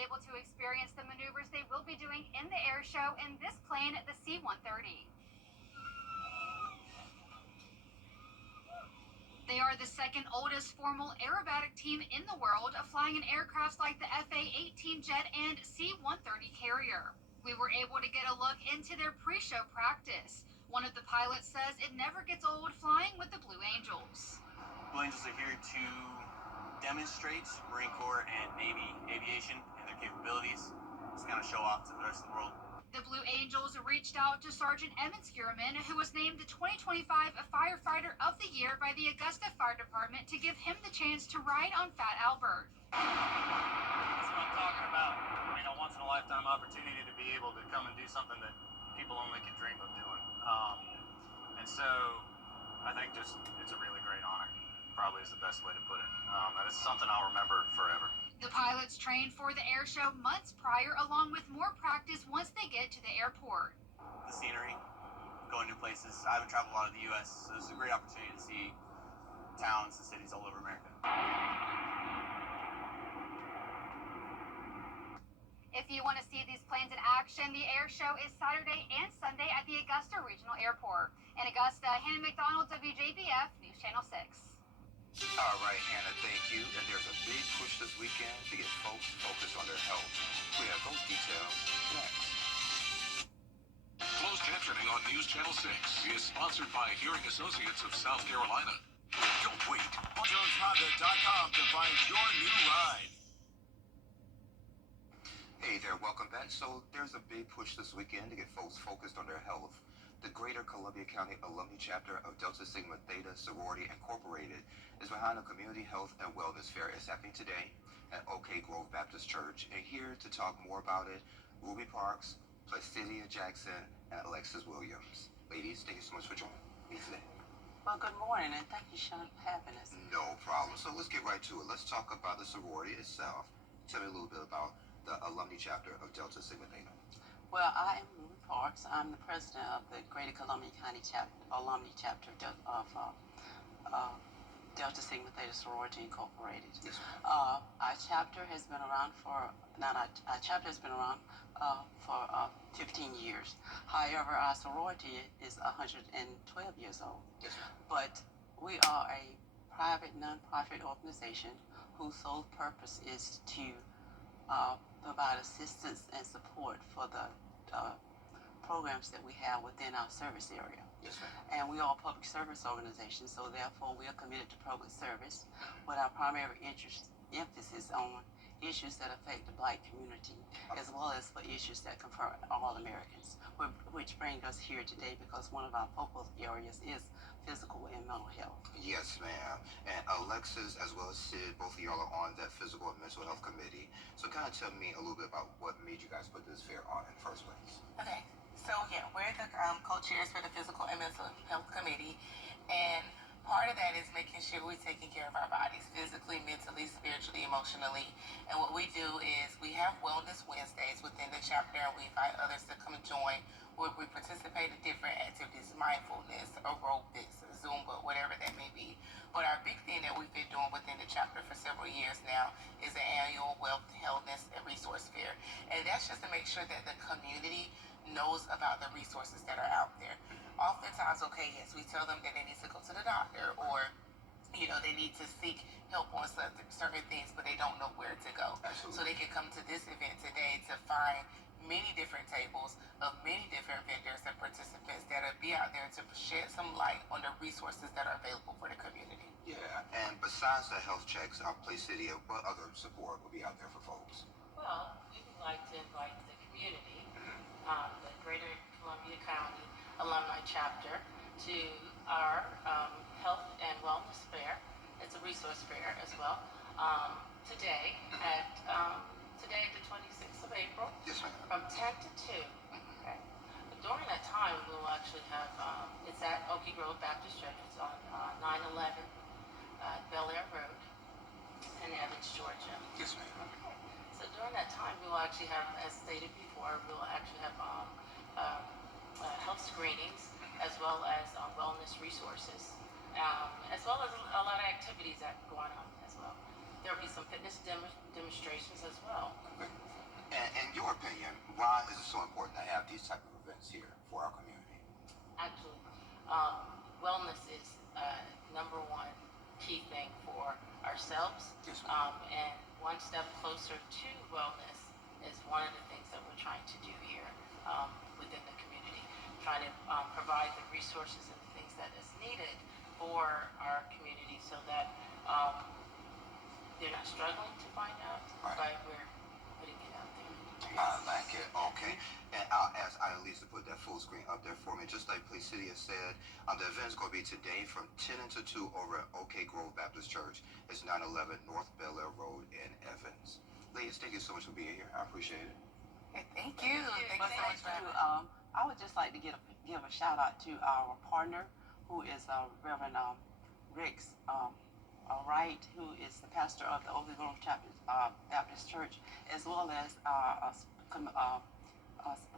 able to experience the maneuvers they will be doing in the air show in this plane, the C-130. They are the second oldest formal aerobatic team in the world, flying in aircrafts like the FA-18 jet and C-130 carrier. We were able to get a look into their pre-show practice. One of the pilots says it never gets old flying with the Blue Angels. Blue Angels are here to demonstrate Marine Corps and Navy aviation and their capabilities. Just kind of show off to the rest of the world. The Blue Angels reached out to Sergeant Emmett Skierman, who was named the 2025 Firefighter of the Year by the Augusta Fire Department, to give him the chance to ride on Fat Albert. That's what I'm talking about. I mean, a once-in-a-lifetime opportunity to be able to come and do something that people only can dream of doing. And so I think just it's a really great honor. Probably is the best way to put it. And it's something I'll remember forever. The pilots trained for the air show months prior, along with more practice once they get to the airport. The scenery, going new places. I haven't traveled a lot of the U.S., so this is a great opportunity to see towns and cities all over America. If you want to see these planes in action, the air show is Saturday and Sunday at the Augusta Regional Airport. In Augusta, Hannah McDonald, WJBF, News Channel 6. All right, Hannah, thank you. And there's a big push this weekend to get folks focused on their health. We have those details next. Closed captioning on News Channel 6 is sponsored by Hearing Associates of South Carolina. Don't wait. JonesHonda.com to find your new ride. Hey there, welcome back. So there's a big push this weekend to get folks focused on their health. The Greater Columbia County Alumni Chapter of Delta Sigma Theta Sorority Incorporated is behind a community health and wellness fair. It's happening today at Oak Grove Baptist Church. And here to talk more about it, Ruby Parks, Placidia Jackson, and Alexis Williams. Ladies, thank you so much for joining me today. Well, good morning, and thank you, Sean, for having us. No problem. So let's get right to it. Let's talk about the sorority itself. Tell me a little bit about the alumni chapter of Delta Sigma Theta. Well, I am Ruby Parks. I'm the president of the Greater Columbia County Alumni Chapter of Delta Sigma Theta Sorority Incorporated. Yes, our chapter has been around for 15 years. However, our sorority is 112 years old. Yes, but we are a private nonprofit organization whose sole purpose is to provide assistance and support for the programs that we have within our service area. Yes, ma'am. And we are a public service organization, so therefore we are committed to public service with our primary emphasis on issues that affect the Black community, as well as for issues that confront all Americans, which bring us here today because one of our focal areas is physical and mental health. Yes, ma'am. And Alexis, as well as Sid, both of y'all are on that physical and mental health committee. So kind of tell me a little bit about what made you guys put this fair on in the first place. Okay, so yeah, we're the co-chairs for the Physical and Mental Health Committee, and part of that is making sure we're taking care of our bodies physically, mentally, spiritually, emotionally. And what we do is we have Wellness Wednesdays within the chapter, and we invite others to come and join, where we participate in different activities, mindfulness, aerobics, Zumba, whatever that may be. But our big thing that we've been doing within the chapter for several years now is an annual Wealth, Wellness, and Resource Fair. And that's just to make sure that the community knows about the resources that are out there. Oftentimes, okay, yes, we tell them that they need to go to the doctor, or they need to seek help on certain things, but they don't know where to go. Absolutely. So they can come to this event today to find many different tables of many different vendors and participants that'll be out there to shed some light on the resources that are available for the community. Yeah, and besides the health checks, our Placidia, what other support will be out there for folks? Well, we would like to invite the community, the Greater Columbia County Alumni Chapter, to our Health and Wellness Fair. It's a resource fair as well. Today, the 26th of April, Yes, ma'am. from 10 to 2. Okay. During that time, we will actually have, it's at Oak Grove Baptist Church. It's on 911 Bel Air Road in Evans, Georgia. Yes, ma'am. Okay. So during that time, we will actually have, as stated before, we will actually have health screenings as well as wellness resources, as well as a lot of activities that are going on as well. There'll be some fitness demonstrations as well. Okay. And in your opinion, why is it so important to have these type of events here for our community? Actually, wellness is number one key thing for ourselves. Yes, ma'am. And one step closer to wellness is one of the things that we're trying to do here within the community. Trying to provide the resources and the things that is needed for our community so that they're not struggling to find out, Right. but we're putting it out there. I like it. Okay. And I'll ask Annalise to put that full screen up there for me. Just like Police City has said, the event's going to be today from 10 until 2 over at Oak Grove Baptist Church. It's 911 North Bel Air Road in Evans. Ladies, thank you so much for being here. I appreciate it. Okay, thank you. Thank you so much for having me. I would just like to give a shout out to our partner, who is Reverend Riggs Wright, who is the pastor of the Oak Grove Baptist Church, as well as a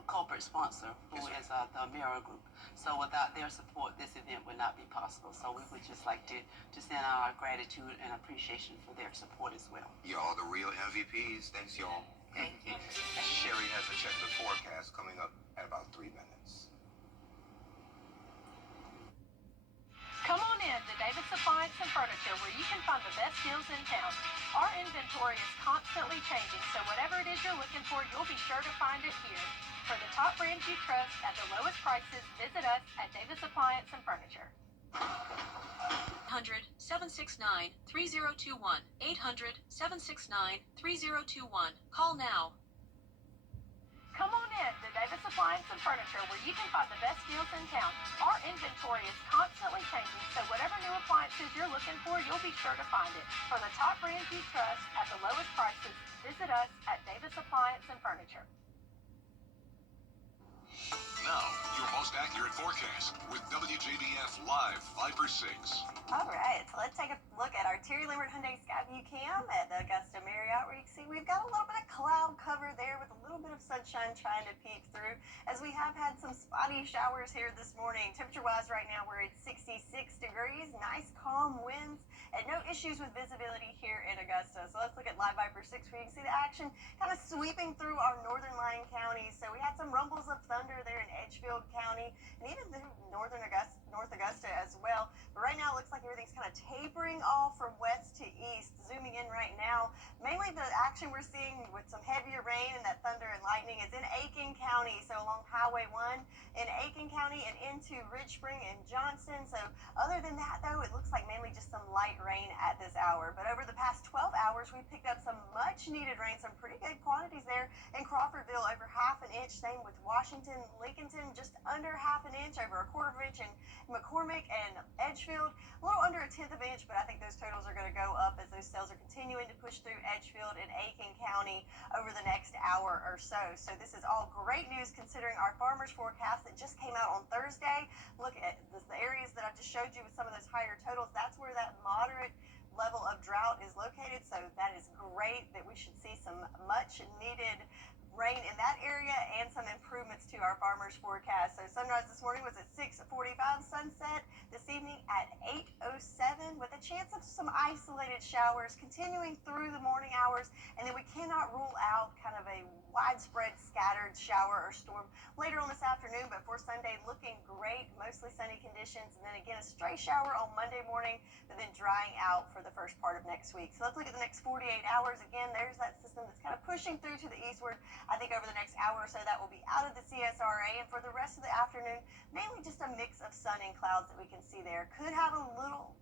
corporate sponsor, who is the Mirror Group. So without their support, this event would not be possible. So we would just like to send our gratitude and appreciation for their support as well. Y'all the real MVPs. Thanks, y'all. Thank you. Sherry has a check the forecast coming up at about 3 minutes. Come on in to Davis Appliance and Furniture, where you can find the best deals in town. Our inventory is constantly changing, so whatever it is you're looking for, you'll be sure to find it here. For the top brands you trust at the lowest prices, visit us at Davis Appliance and Furniture. 800-769-3021. 800-769-3021. Call now. Come on in to Davis Appliance and Furniture, where you can find the best deals in town. Our inventory is constantly changing, so whatever new appliances you're looking for, you'll be sure to find it. For the top brands you trust at the lowest prices, visit us at Davis Appliance and Furniture. Now, your most accurate forecast with WJBF Live 5/6. All right, so let's take a look at our Terry Lambert Hyundai Skyview Cam at the Augusta Marriott, where you can see we've got a little bit of cloud cover there with a little bit of sunshine trying to peek through, as we have had some spotty showers here this morning. Temperature-wise right now, we're at 66 degrees, nice calm winds, and no issues with visibility here in Augusta. So let's look at Live Viper 6, where you can see the action kind of sweeping through our northern line counties. So we had some rumbles of thunder there in Edgefield County, and even through North Augusta as well. But right now it looks like everything's kind of tapering off from west to east. Zooming in right now, mainly the action we're seeing with some heavier rain and that thunder and lightning is in Aiken County, so along Highway 1 in Aiken County and into Ridge Spring and Johnston. So other than that, though, it looks like mainly just some light rain at this hour. But over the past 12 hours, we picked up some much needed rain, some pretty good quantities there in Crawfordville, over half an inch. Same with Washington, Lincolnton, just under half an inch, over a quarter of an inch in McCormick and Edgefield, a little under a tenth of an inch, but I think those totals are going to go up as those cells are continuing to push through Edgefield and Aiken County over the next hour or so. So this is all great news considering our farmers forecast that just came out on Thursday. Look at the areas that I just showed you with some of those higher totals. That's where that moderate level of drought is located. So that is great that we should see some much needed rain in that area and some improvements to our farmers forecast. So sunrise this morning was at 6:45, sunset this evening at 8:07, with a chance of some isolated showers continuing through the morning hours, and then we cannot rule out kind of a widespread scattered shower or storm later on this afternoon. But for Sunday, looking great, mostly sunny conditions, and then again a stray shower on Monday morning, but then drying out for the first part of next week. So let's look at the next 48 hours. Again, there's that system that's kind of pushing through to the eastward. I think over the next hour or so that will be out of the CSRA, and for the rest of the afternoon, mainly just a mix of sun and clouds that we can see there. Could have a little,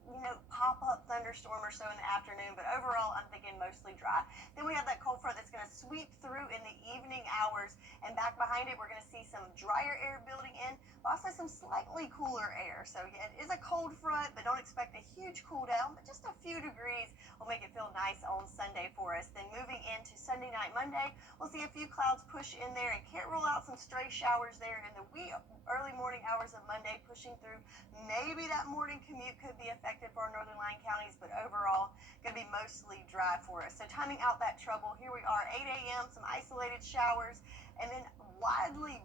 pop-up thunderstorm or so in the afternoon, but overall I'm thinking mostly dry. Then we have that cold front that's going to sweep through in the evening hours, and back behind it we're going to see some drier air building in, but also some slightly cooler air. So yeah, it is a cold front, but don't expect a huge cool down, but just a few degrees will make it feel nice on Sunday for us. Then moving into Sunday night, Monday, we'll see a few clouds push in there, and can't rule out some stray showers there in the early morning hours of Monday, pushing through. Maybe that morning commute could be affected for our northern line counties, but overall going to be mostly dry for us. So timing out that trouble, here we are, 8 a.m., some isolated showers, and then widely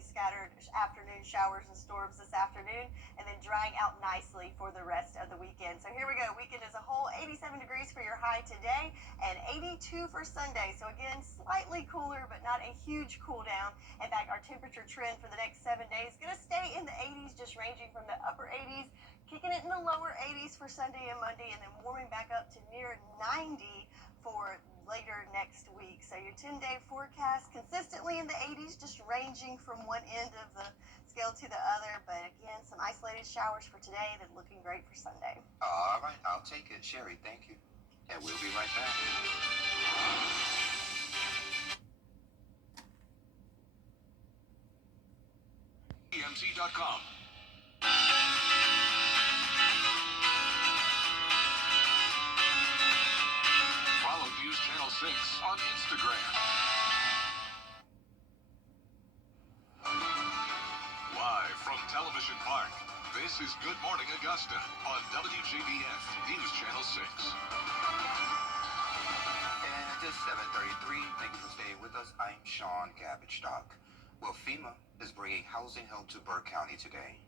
scattered afternoon showers and storms this afternoon, and then drying out nicely for the rest of the weekend. So here we go. Weekend as a whole, 87 degrees for your high today and 82 for Sunday. So again, slightly cooler, but not a huge cool down. In fact, our temperature trend for the next 7 days going to stay in the 80s, just ranging from the upper 80s, kicking it in the lower 80s for Sunday and Monday, and then warming back up to near 90 for later next week. So your 10-day forecast consistently in the 80s, just ranging from one end of the scale to the other. But again, some isolated showers for today, then looking great for Sunday. All right, I'll take it. Sherry, thank you. And we'll be right back. TMZ.com. Follow News Channel 6 on Instagram. Live from Television Park, this is Good Morning Augusta on WJBF News Channel 6. And it's 7:33. Thank you for staying with us. I'm Sean Cabbage-Stock. Well, FEMA is bringing housing help to Burke County today.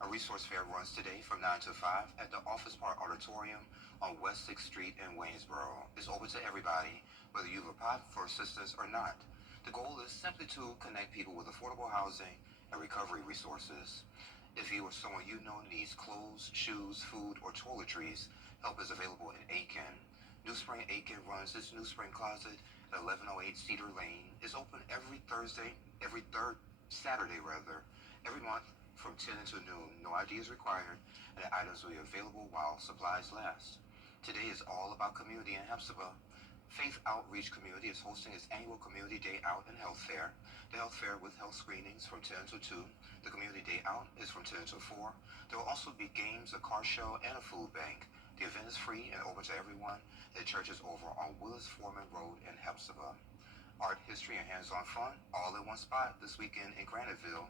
A resource fair runs today from 9 to 5 at the Office Park Auditorium on West 6th Street in Waynesboro. It's open to everybody, whether you've applied for assistance or not. The goal is simply to connect people with affordable housing and recovery resources. If you or someone you know needs clothes, shoes, food, or toiletries, help is available in Aiken. New Spring Aiken runs its New Spring Closet at 1108 Cedar Lane. It's open every third Saturday, every month from 10 until noon. No ID is required, and the items will be available while supplies last. Today is all about community in Hepzibah. Faith Outreach Community is hosting its annual Community Day Out and Health Fair. The health fair with health screenings from 10 to 2. The Community Day Out is from 10 to 4. There will also be games, a car show, and a food bank. The event is free and open to everyone. The church is over on Willis Foreman Road in Hepzibah. Art, history, and hands-on fun all in one spot this weekend in Graniteville.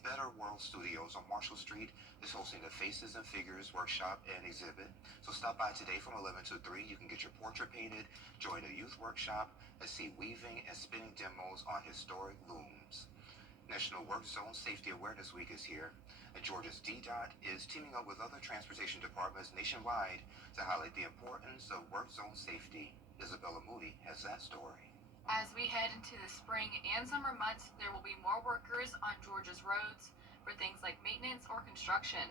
Better World Studios on Marshall Street is hosting the Faces and Figures workshop and exhibit. So stop by today from 11 to 3. You can get your portrait painted, join a youth workshop, and see weaving and spinning demos on historic looms. National Work Zone Safety Awareness Week is here, and Georgia's DDOT is teaming up with other transportation departments nationwide to highlight the importance of work zone safety. Isabella Moody has that story. As we head into the spring and summer months, there will be more workers on Georgia's roads for things like maintenance or construction.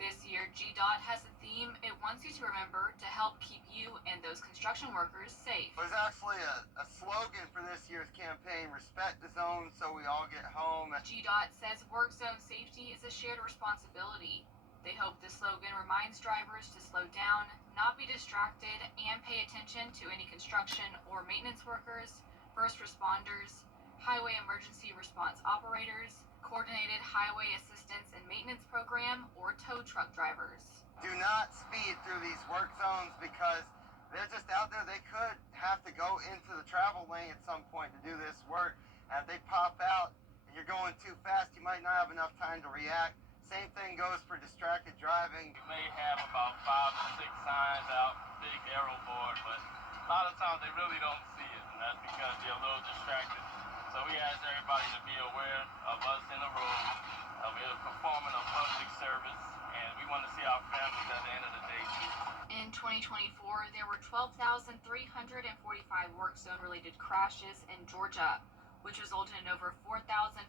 This year, GDOT has a theme it wants you to remember to help keep you and those construction workers safe. There's actually a slogan for this year's campaign, respect the zone so we all get home. GDOT says work zone safety is a shared responsibility. They hope the slogan reminds drivers to slow down, not be distracted, and pay attention to any construction or maintenance workers, first responders, highway emergency response operators, coordinated highway assistance and maintenance program, or tow truck drivers. Do not speed through these work zones because they're just out there. They could have to go into the travel lane at some point to do this work. And if they pop out and you're going too fast, you might not have enough time to react. Same thing goes for distracted driving. You may have about 5 to 6 signs out, big arrow board, but a lot of times they really don't see it, and that's because they're a little distracted. So we ask everybody to be aware of us in the road. We're performing a public service, and we want to see our families at the end of the day. In 2024, there were 12,345 work zone related crashes in Georgia, which resulted in over 4,500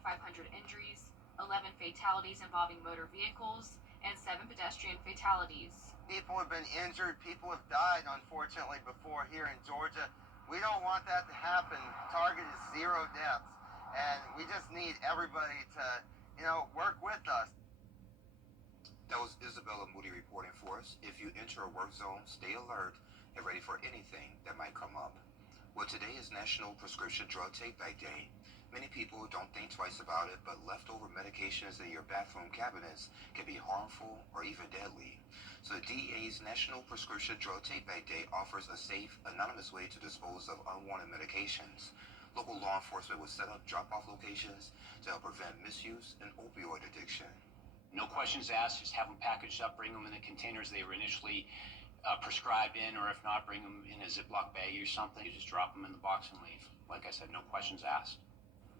injuries, 11 fatalities involving motor vehicles, and 7 pedestrian fatalities. People have been injured. People have died, unfortunately, before here in Georgia. We don't want that to happen. Target is 0 deaths, and we just need everybody to, work with us. That was Isabella Moody reporting for us. If you enter a work zone, stay alert and ready for anything that might come up. Well, today is National Prescription Drug Take-Back Day. Many people don't think twice about it, but leftover medications in your bathroom cabinets can be harmful or even deadly. So the DEA's National Prescription Drug Take-Back Day offers a safe, anonymous way to dispose of unwanted medications. Local law enforcement will set up drop-off locations to help prevent misuse and opioid addiction. No questions asked, just have them packaged up, bring them in the containers they were initially prescribed in, or if not, bring them in a Ziploc bag or something. You just drop them in the box and leave. Like I said, no questions asked.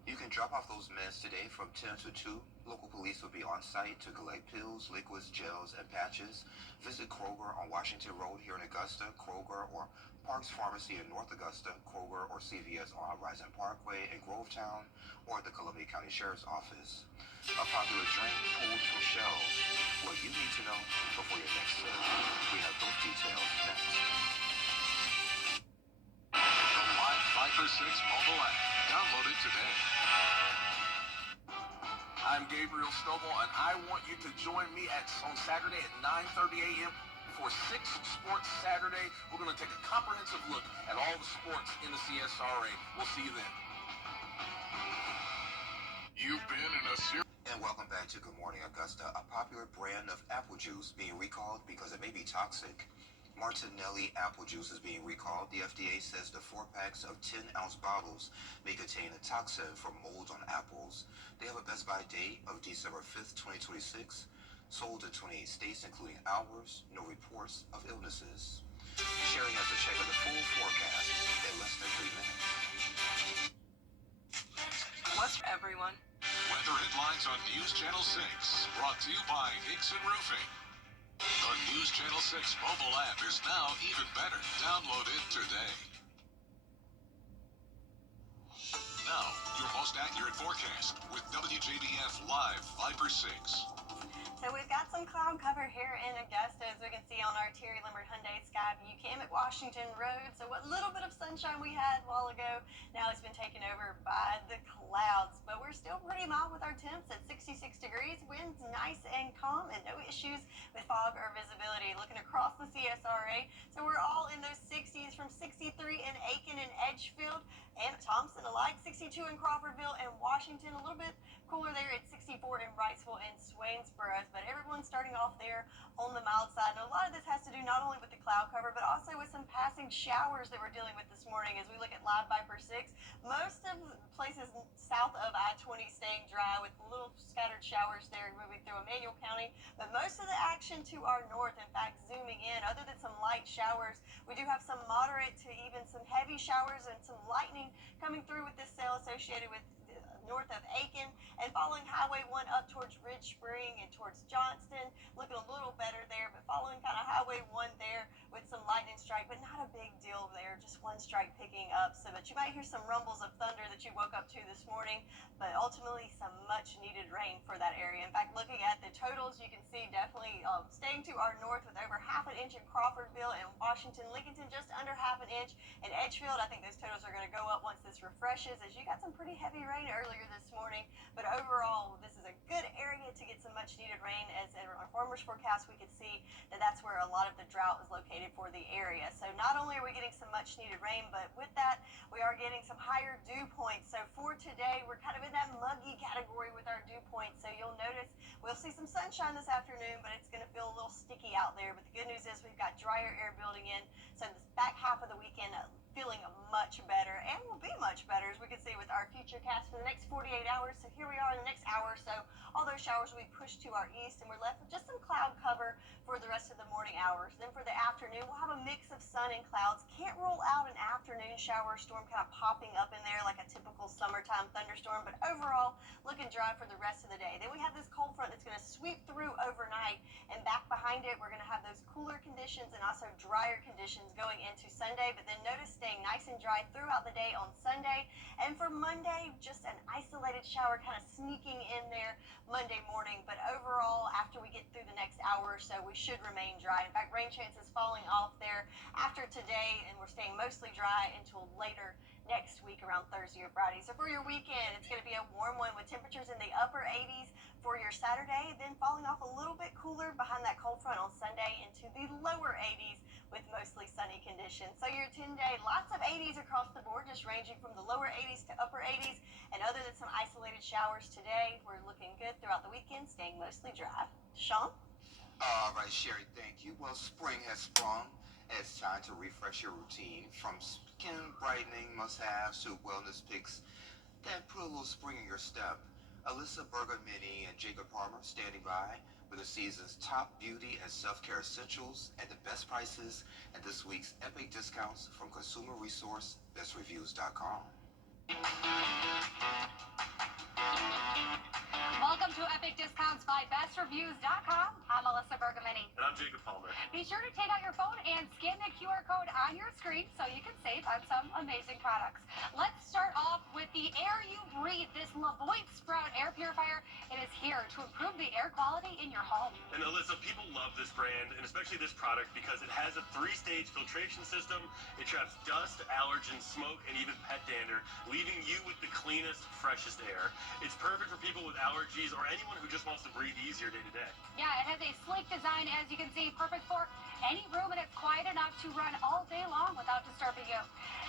You can drop off those meds today from 10 to 2. Local police will be on site to collect pills, liquids, gels, and patches. Visit Kroger on Washington Road here in Augusta, Kroger or Parks Pharmacy in North Augusta, Kroger or CVS on Horizon Parkway in Grovetown, or the Columbia County Sheriff's Office. A popular drink pulled from shelves. What you need to know before your next sip. We have those details next. The Live 5 for 6 mobile app. Download it today. I'm Gabriel Stovall, and I want you to join me on Saturday at 9:30 a.m. for 6 Sports Saturday. We're going to take a comprehensive look at all the sports in the CSRA. We'll see you then. You've been in a series. And welcome back to Good Morning Augusta. A popular brand of apple juice being recalled because it may be toxic. Martinelli apple juice is being recalled. The FDA says the 4 packs of 10-ounce bottles may contain a toxin from mold on apples. They have a best by date of December 5th, 2026. Sold in 28 states, including ours. No reports of illnesses. Sherry has a check of the full forecast in less than 3 minutes. What's everyone? Weather headlines on News Channel 6. Brought to you by Hickson Roofing. The News Channel 6 mobile app is now even better. Download it today. Now, your most accurate forecast with WJBF Live 5 for 6. So we've got some cloud cover here in Augusta, as we can see on our Terry Limerick Hyundai Skyview Cam at Washington Road. So what little bit of sunshine we had a while ago, now it's been taken over by the clouds. But we're still pretty mild with our temps at 66 degrees. Winds nice and calm, and no issues with fog or visibility. Looking across the CSRA, so we're all in those 60s, from 63 in Aiken and Edgefield and Thompson alike, 62 in Crawfordville and Washington, a little bit cooler there at 64 in Wrightsville and Swainsboro. But everyone's starting off there on the mild side. And a lot of this has to do not only with the cloud cover, but also with some passing showers that we're dealing with this morning as we look at Live Viper 6. Most of the places south of I-20 staying dry with little scattered showers there moving through Emmanuel County. But most of the action to our north, in fact, zooming in, other than some light showers, we do have some moderate to even some heavy showers and some lightning coming through with this cell associated with north of Aiken and following Highway 1 up towards Ridge Spring and towards Johnston. Looking a little better there, but following kind of Highway 1 there with some lightning strike, but not a big deal there, just one strike picking up. So, but you might hear some rumbles of thunder that you woke up to this morning, but ultimately some much needed rain for that area. In fact, looking at the totals, you can see definitely staying to our north with over half an inch in Crawfordville and Washington. Lincolnton just under half an inch. In Edgefield, I think those totals are going to go up once this refreshes, as you got some pretty heavy rain earlier this morning. But overall, this is a good area to get some much needed rain, as in our farmers forecast we could see that that's where a lot of the drought is located for the area. So not only are we getting some much needed rain, but with that we are getting some higher dew points. So for today, we're kind of in that muggy category with our dew points. So you'll notice we'll see some sunshine this afternoon, but it's going to feel a little sticky out there. But the good news is we've got drier air building in, so this back half of the weekend feeling much better, and will be much better, as we can see with our future cast for the next 48 hours. So here we are in the next hour or so. All those showers will be pushed to our east, and we're left with just some cloud cover for the rest of the morning hours. Then for the afternoon, we'll have a mix of sun and clouds. Can't rule out an afternoon shower storm kind of popping up in there like a typical summertime thunderstorm, but overall looking dry for the rest of the day. Then we have this cold front that's going to sweep through overnight, and back behind it we're going to have those cooler conditions and also drier conditions going into Sunday. But then notice staying nice and dry throughout the day on Sunday. And for Monday, just an isolated shower kind of sneaking in there Monday morning. But overall, after we get through the next hour or so, we should remain dry. In fact, rain chances falling off there after today, and we're staying mostly dry until later next week around Thursday or Friday. So for your weekend, it's going to be a warm one with temperatures in the upper 80s for your Saturday, then falling off a little bit cooler behind that cold front on Sunday into the lower 80s with mostly sunny conditions. So your 10-day, lots of 80s across the board, just ranging from the lower 80s to upper 80s. And other than some isolated showers today, we're looking good throughout the weekend, staying mostly dry. Sean? All right, Sherry, thank you. Well, spring has sprung. It's time to refresh your routine, from skin brightening must-haves to wellness picks that put a little spring in your step. Alyssa Bergamini and Jacob Palmer standing by with the season's top beauty and self-care essentials at the best prices and this week's epic discounts from consumer resource bestreviews.com. to Epic Discounts by BestReviews.com. I'm Melissa Bergamini. And I'm Jacob Palmer. Be sure to take out your phone and scan the QR code on your screen so you can save on some amazing products. Let's start off with the air you breathe. This Lavoie Sprout air purifier. It is here to improve the air quality in your home. And Alyssa, people love this brand, and especially this product, because it has a 3-stage filtration system. It traps dust, allergens, smoke, and even pet dander, leaving you with the cleanest, freshest air. It's perfect for people with allergies or anyone who just wants to breathe easier day to day. Yeah, it has a sleek design, as you can see, perfect for any room, and it's quiet enough to run all day long without disturbing you.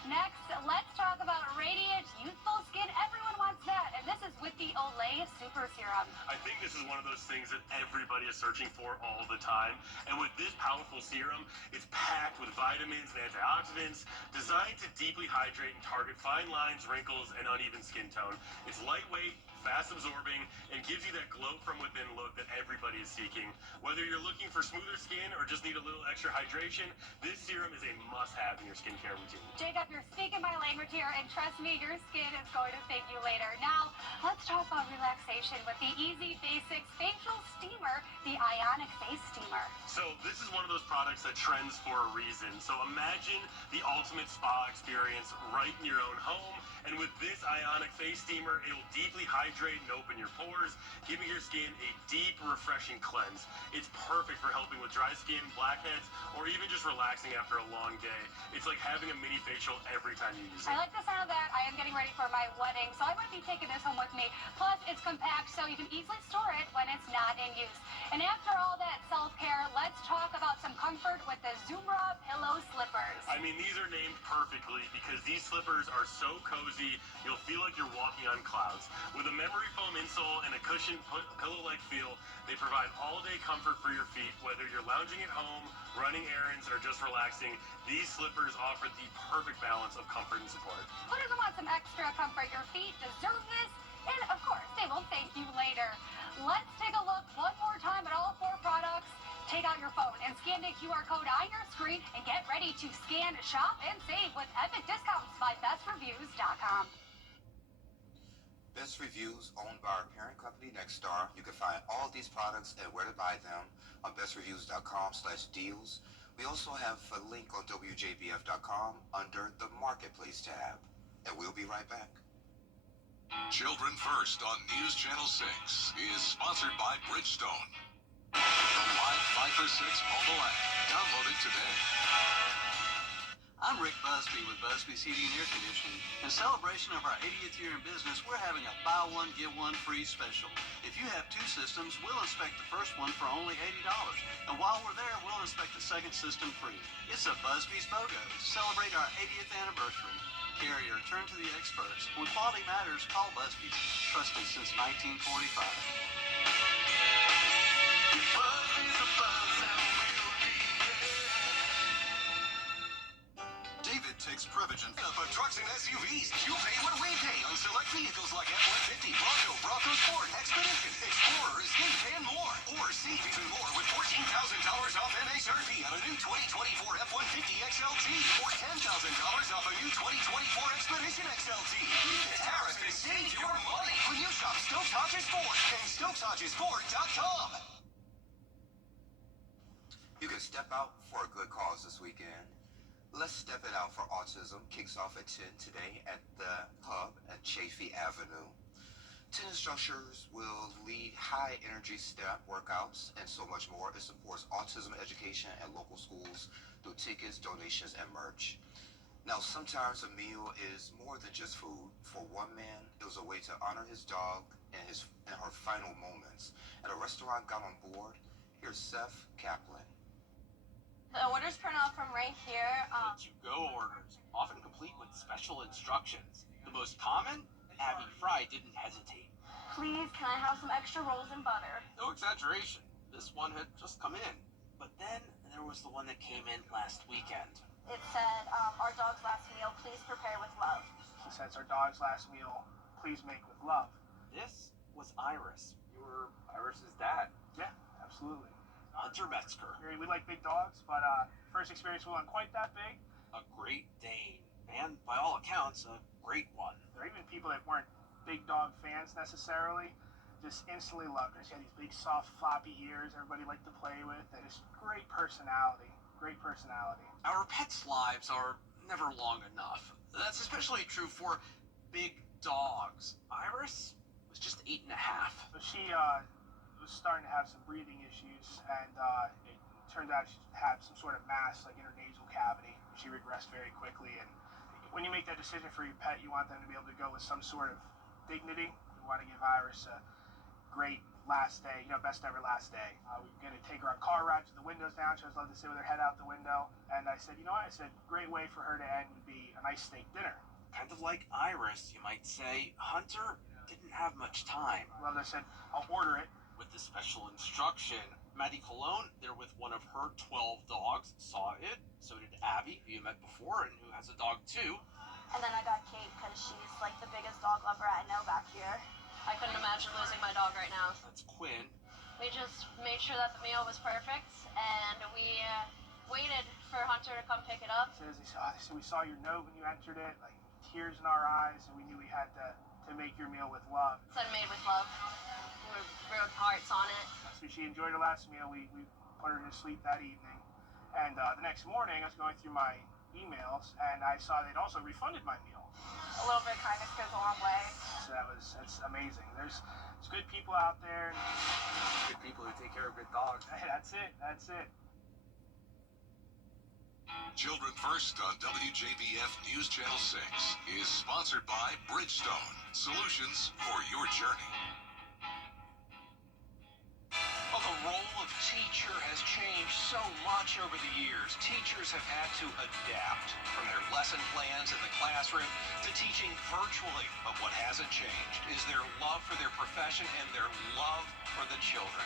Next, let's talk about radiant, youthful skin. Everyone wants that, and this is with the Olay Super Serum. I think this is one of those things that everybody is searching for all the time. And with this powerful serum, it's packed with vitamins and antioxidants, designed to deeply hydrate and target fine lines, wrinkles, and uneven skin tone. It's lightweight, fast absorbing, and gives you that glow from within look that everybody is seeking. Whether you're looking for smoother skin or just need a little extra hydration, this serum is a must-have in your skincare routine. Jacob, you're speaking my language here, and trust me, your skin is going to thank you later. Now, let's talk about relaxation with the Easy Basics Facial Steamer, the Ionic Face Steamer. So this is one of those products that trends for a reason. So imagine the ultimate spa experience right in your own home. And with this Ionic Face Steamer, it'll deeply hydrate and open your pores, giving your skin a deep, refreshing cleanse. It's perfect for helping with dry skin, blackheads, or even just relaxing after a long day. It's like having a mini facial every time you use it. I like the sound of that. I am getting ready for my wedding, so I might be taking this home with me. Plus, it's compact, so you can easily store it when it's not in use. And after all that self-care, let's talk about some comfort with the Zumra pillow slippers. I mean, these are named perfectly because these slippers are so cozy, you'll feel like you're walking on clouds. With a memory foam insole and a cushioned pillow-like feel, they provide all-day comfort for your feet. Whether you're lounging at home, running errands, or just relaxing, these slippers offer the perfect balance of comfort and support. Who doesn't want some extra comfort? Your feet deserve this, and of course, they will thank you later. Let's take a look one more time at all 4 products. Take out your phone and scan the QR code on your screen and get ready to scan, shop, and save with Epic Discounts by BestReviews.com. Best Reviews, owned by our parent company, Nexstar. You can find all these products and where to buy them on BestReviews.com/deals. We also have a link on WJBF.com under the Marketplace tab. And we'll be right back. Children First on News Channel 6 is sponsored by Bridgestone. The live 5 for 6 mobile app. Download it today. I'm Rick Busby with Busby's Heating and Air Conditioning. In celebration of our 80th year in business, we're having a buy one, get one free special. If you have 2 systems, we'll inspect the first one for only $80. And while we're there, we'll inspect the second system free. It's a Busby's BOGO to celebrate our 80th anniversary. Carrier, turn to the experts. When quality matters, call Busby's. Trusted since 1945. David takes Prevagen for trucks and SUVs. You pay what we pay on select vehicles like F-150, Bronco, Bronco Sport, Expedition, Explorer, Escape, and more. Or save even more with $14,000 off MSRP on a new 2024 F-150 XLT or $10,000 off a new 2024 Expedition XLT. The tariff is save your money when you shop Stokes Hodges Ford and StokesHodgesFord.com. You can step out for a good cause this weekend. Let's Step It Out for Autism kicks off at 10 today at the Hub at Chafee Avenue. 10 instructors will lead high-energy step workouts and so much more. It supports autism education at local schools through tickets, donations, and merch. Now, sometimes a meal is more than just food. For one man, it was a way to honor his dog and her final moments. And a restaurant got on board. Here's Seth Kaplan. The orders print off from right here. To-go orders, often complete with special instructions. The most common? Abby Fry didn't hesitate. Please, can I have some extra rolls and butter? No exaggeration. This one had just come in. But then there was the one that came in last weekend. It said, our dog's last meal, please prepare with love. She says our dog's last meal, please make with love. This was Iris. You were Iris's dad. Yeah, absolutely. Hunter Metzger. We like big dogs, but first experience wasn't quite that big. A Great Dane. And by all accounts, a great one. There are even people that weren't big dog fans necessarily, just instantly loved her. She had these big, soft, floppy ears everybody liked to play with, and just great personality. Great personality. Our pets' lives are never long enough. That's especially true for big dogs. Iris was just 8.5. So she was starting to have some breathing issues, and it turned out she had some sort of mass, like in her nasal cavity. She regressed very quickly, and when you make that decision for your pet, you want them to be able to go with some sort of dignity. You want to give Iris a great last day, best ever last day. We were going to take her on car rides with the windows down. She always loved to sit with her head out the window. And I said, great way for her to end would be a nice steak dinner. Kind of like Iris, you might say, Hunter didn't have much time. Well, I said, I'll order it. With the special instruction, Maddie Cologne, there with one of her 12 dogs, saw it. So did Abby, who you met before and who has a dog too. And then I got Kate because she's like the biggest dog lover I know back here. I couldn't imagine losing my dog right now. That's Quinn. We just made sure that the meal was perfect, and we waited for Hunter to come pick it up. So we saw your note when you entered it, like tears in our eyes, and we knew we had to make your meal with love. It's made with love. We wrote hearts on it. So she enjoyed her last meal. We put her to sleep that evening. And the next morning, I was going through my emails, and I saw they'd also refunded my meal. A little bit of kindness goes a long way. So that's amazing. There's good people out there. Good people who take care of good dogs. Hey, that's it. Children First on WJBF News Channel 6 is sponsored by Bridgestone, solutions for your journey. Well, the role of teacher has changed so much over the years. Teachers have had to adapt from their lesson plans in the classroom to teaching virtually. But what hasn't changed is their love for their profession and their love for the children.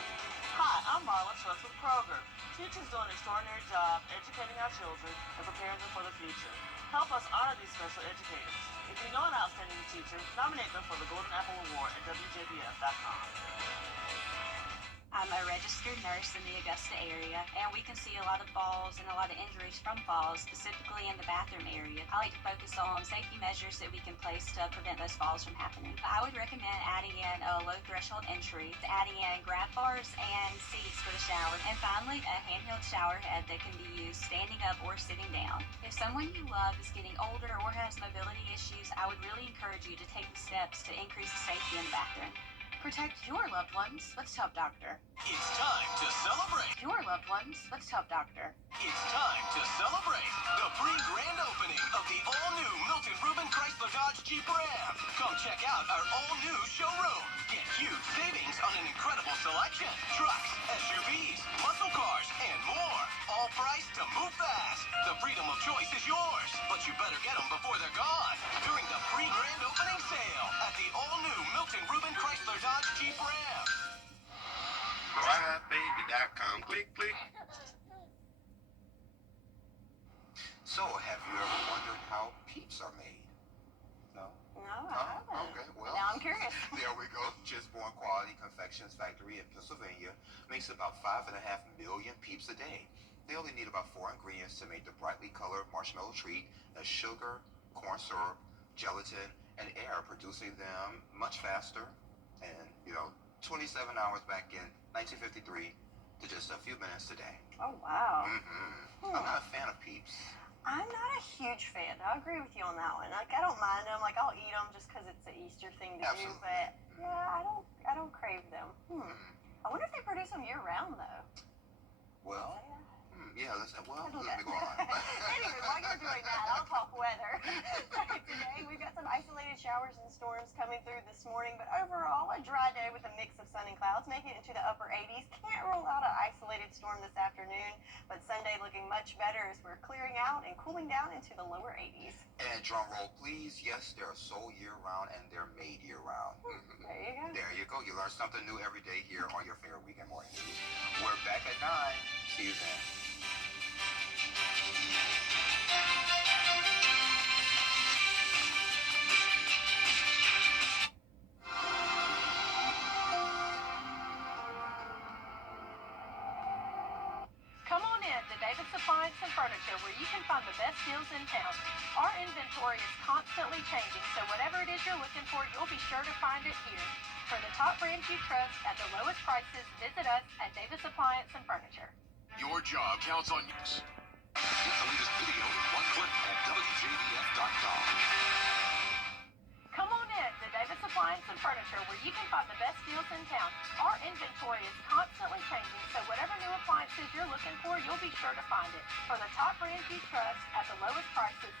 Hi, I'm Marla Trust with Kroger. Teachers do an extraordinary job educating our children and preparing them for the future. Help us honor these special educators. If you know an outstanding teacher, nominate them for the Golden Apple Award at WJBF.com. I'm a registered nurse in the Augusta area, and we can see a lot of falls and a lot of injuries from falls, specifically in the bathroom area. I like to focus on safety measures that we can place to prevent those falls from happening. I would recommend adding in a low threshold entry, adding in grab bars and seats for the shower, and finally a handheld shower head that can be used standing up or sitting down. If someone you love is getting older or has mobility issues, I would really encourage you to take the steps to increase the safety in the bathroom. Protect your loved ones with Top Doctor. It's time to celebrate. Your loved ones with Top Doctor. It's time to celebrate the pre-grand opening of the all-new Milton Ruben Chrysler Dodge Jeep Ram. Come check out our all-new showroom. Get huge savings on an incredible selection. Trucks, SUVs, muscle cars, and more. All priced to move fast. The freedom of choice is yours, but you better get them before they're gone. During the pre-grand opening sale at the all-new Milton Ruben Chrysler Dodge Jeep Ram. Crybaby.com. Click. So, have you ever wondered how peeps are made? No? No, I haven't. Okay, well. Now I'm curious. There we go. Just Born Quality Confections Factory in Pennsylvania makes about 5.5 million peeps a day. They only need about 4 ingredients to make the brightly colored marshmallow treat: that's sugar, corn syrup, gelatin, and air, producing them much faster and, 27 hours back in 1953 to just a few minutes today. Oh, wow. I'm not a fan of peeps. I'm not a huge fan. I agree with you on that one. Like, I don't mind them. Like, I'll eat them just because it's an Easter thing to do. But yeah, I don't crave them. I wonder if they produce them year round though. Well, yeah. Let me go on. Anyway, while you're doing that, I'll talk weather. Today we've got some isolated showers and storms coming through this morning, but overall a dry day with a mix of sun and clouds, making it into the upper 80s. Can't rule out an isolated storm this afternoon, but Sunday looking much better as we're clearing out and cooling down into the lower 80s. And drum roll, please. Yes, they're sold year-round and they're made year-round. There you go. There you go. You learn something new every day here on your favorite weekend morning. We're back at 9. See you then. Come on in to David's Appliance and Furniture, where you can find the best best deals in town. Our inventory is constantly changing, so whatever it is you're looking for, you'll be sure to find it here. For the top brands you trust at the lowest prices, visit us at Davis Appliance and Furniture. Your job counts on you. Get the latest video in one click at WJBF.com. Come on in to Davis Appliance and Furniture, where you can find the best deals in town. Our inventory is constantly changing, so whatever new appliances you're looking for, you'll be sure to find it. For the top brands you trust at the lowest prices,